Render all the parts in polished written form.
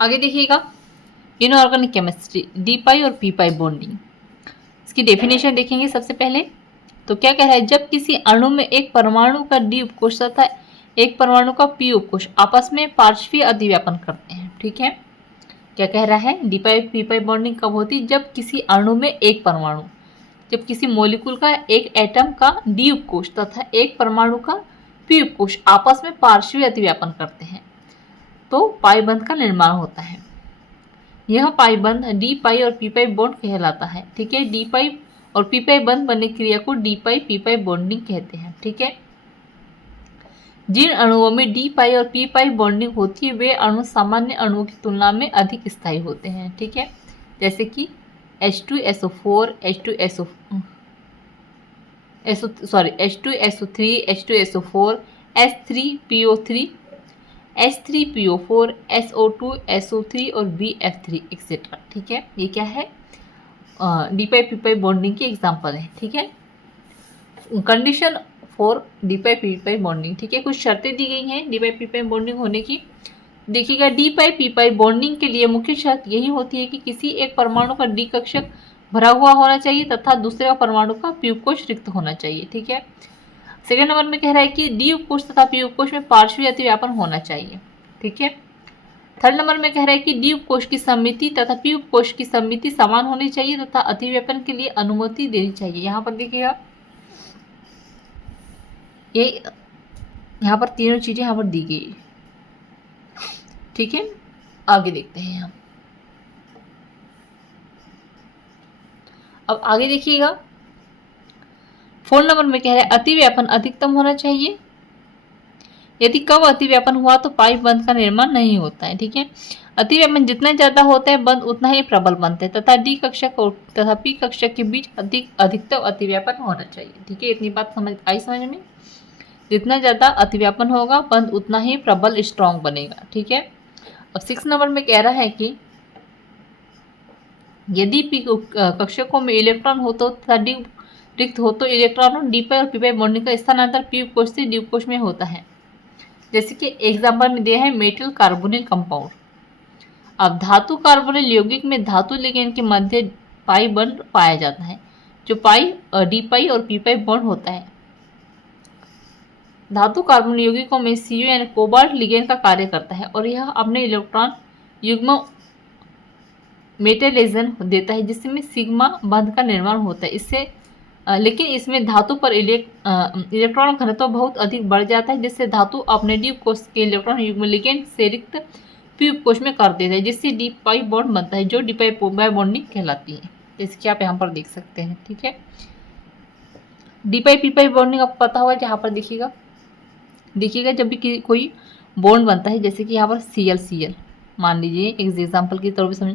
आगे देखिएगा, inorganic chemistry, D पाई और पी पाई बॉन्डिंग। इसकी डेफिनेशन देखेंगे सबसे पहले। तो क्या कह रहा है, जब किसी अणु में एक परमाणु का डी उपकोष तथा एक परमाणु का पी उपकोष आपस में पार्श्वीय अधिव्यापन करते हैं। ठीक है, क्या कह रहा है, डी पाई पी पाई बॉन्डिंग कब होती है, जब किसी अणु में एक परमाणु, जब किसी मॉलिक्यूल का एक एटम का डी उपकोष तथा एक परमाणु का पी उपकोष आपस में पार्श्वीय अतिव्यापन करते हैं तो पाई बंध का निर्माण होता है। यह पाई बंध डी पाई और पी पाई बॉन्ड कहलाता है। ठीक है, डी पाई और पी पाई बंध बनने की क्रिया को डी पाई पी पाई बॉन्डिंग कहते हैं। ठीक है, जिन अणुओं में डी पाई और पी पाई बॉन्डिंग होती है वे अणु सामान्य अणुओं की तुलना में अधिक स्थायी होते हैं। ठीक है, जैसे कि H2SO4, H2SO3, H2SO4, S3PO3, H3PO4, SO2, SO3 और BF3 एक्सेट्रा। ठीक है, ये क्या है, डी पाई पी पाई बॉन्डिंग की एग्जाम्पल है। ठीक है, condition for D pi P pi bonding. ठीक है, कुछ शर्तें दी गई हैं डी पाई पी पाई बॉन्डिंग होने की। देखिएगा, डी पाई पी पाई बॉन्डिंग के लिए मुख्य शर्त यही होती है कि किसी एक परमाणु का डी कक्षक भरा हुआ होना चाहिए तथा दूसरे परमाणु का पी उपकोष रिक्त होना चाहिए। ठीक है, सेकेंड नंबर में कह रहा है कि डी उपकोष तथा पी उपकोष में पार्श्वीय अतिव्यापन होना चाहिए। ठीक है, थर्ड नंबर में कह रहा है कि डी उपकोष की समिति तथा पी उपकोष की समिति समान होनी चाहिए तथा अतिव्यापन के लिए अनुमति देनी चाहिए। यहाँ पर देखिएगा, ये यहाँ पर तीनों चीजें यहाँ पर दी गई। ठीक है, आगे देखते हैं हम। अब आगे देखिएगा, फोर्थ नंबर में कह रहा है अतिव्यापन अधिकतम होना चाहिए। यदि कम अतिव्यापन हुआ तो पाई बंध का निर्माण नहीं होता है। ठीक है, अतिव्यापन जितना ज्यादा होता है बंध उतना ही प्रबल बनता है तथा डी कक्षक और तथा पी कक्षक के बीच अधिकतम अतिव्यापन होना चाहिए। ठीक है, इतनी बात समझ में। जितना ज्यादा अतिव्यापन होगा बंध उतना ही प्रबल स्ट्रॉन्ग बनेगा। ठीक है, अब 6 नंबर में कह रहा है कि यदि पी कक्षकों में इलेक्ट्रॉन हो तो तथा डी रिक्त हो तो इलेक्ट्रॉन डी पाई और पी पाई बॉन्डिंग का स्थानांतर पी उपकोष से डी उपकोष में होता है। जैसे कि एग्जाम्पल में दिया है मेटल कार्बोनिल कंपाउंड। अब धातु कार्बोनिल यौगिक में धातु लिगेंड के मध्य पाई बॉन्ड पाया जाता है जो पाई डी पाई और पी पाई बॉन्ड होता है। धातु कार्बोनिल यौगिकों में Cu यानी कोबाल्ट लिगेंड का कार्य करता है और यह अपने इलेक्ट्रॉन युग्म मेटलिज्म देता है जिसमें सिग्मा बंध का निर्माण होता है। इससे लेकिन इसमें धातु पर इलेक्ट्रॉन घनत्व बहुत अधिक बढ़ जाता है जिससे धातु अपने डी उपकोष के इलेक्ट्रॉन युग्म लिगेंड से रिक्त पी उपकोष में कर देता है जिससे डी पाई बॉन्ड बनता है जो डी पाई बॉन्डिंग कहलाती है, जैसे कि आप यहाँ पर देख सकते हैं। ठीक है, डी पाई पी पाई बॉन्डिंग आपको पता होगा। यहाँ पर देखिएगा जब भी कोई बॉन्ड बनता है, जैसे कि यहाँ पर Cl मान लीजिए एक एग्जाम्पल के तौर पर समझ,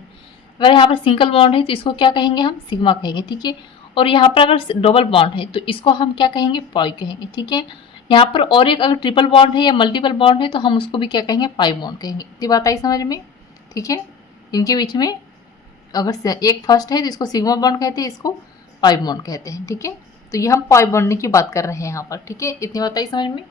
अगर यहाँ पर सिंगल बॉन्ड है तो इसको क्या कहेंगे, हम सिग्मा कहेंगे। ठीक है, और यहाँ पर अगर डबल बॉन्ड है तो इसको हम क्या कहेंगे, पाई कहेंगे। ठीक है, यहाँ पर और एक अगर ट्रिपल बॉन्ड है या मल्टीपल बॉन्ड है तो हम उसको भी क्या कहेंगे, पाई बॉन्ड कहेंगे। इतनी बात आई समझ में। ठीक है, इनके बीच में अगर एक फर्स्ट है तो इसको सिग्मा बॉन्ड कहते हैं, इसको पाई बॉन्ड कहते हैं। ठीक है, तो ये हम पाई बॉन्डिंग की बात कर रहे हैं यहाँ पर। ठीक है, इतनी बात आई समझ में।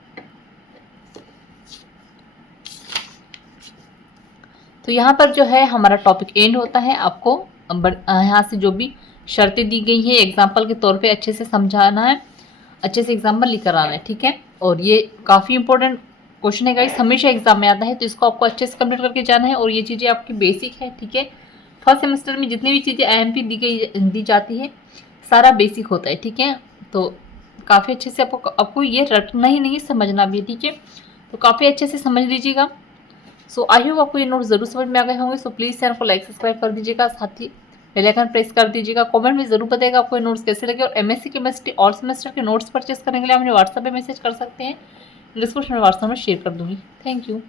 तो यहाँ पर जो है हमारा टॉपिक एंड होता है। आपको यहाँ से जो भी शर्तें दी गई है एग्जाम्पल के तौर पे अच्छे से समझाना है, अच्छे से एग्जाम्पल लिकर आना है। ठीक है, और ये काफ़ी इंपॉर्टेंट क्वेश्चन है गाइस, हमेशा एग्जाम में आता है तो इसको आपको अच्छे से कंप्लीट करके जाना है और ये चीज़ें आपकी बेसिक है। ठीक है, फर्स्ट सेमेस्टर में जितनी भी चीज़ें IMP दी जाती है सारा बेसिक होता है। ठीक है, तो काफ़ी अच्छे से आपको ये रटना ही नहीं, समझना भी। ठीक है, तो काफ़ी अच्छे से समझ लीजिएगा। सो आई होप आपको ये नोट्स जरूर समझ में आ गए होंगे। सो प्लीज़ चैनल को लाइक सब्सक्राइब कर दीजिएगा, साथ ही बेल आइकन प्रेस कर दीजिएगा। कमेंट में जरूर बताइएगा आपको ये नोट्स कैसे लगे और MSc केमिस्ट्री ऑल सेमेस्टर के नोट्स परचेस करने के लिए आप मुझे व्हाट्सएप पे मैसेज कर सकते हैं, डिस्क्रिप्शन में व्हाट्सएप में शेयर कर दूंगी। Thank you.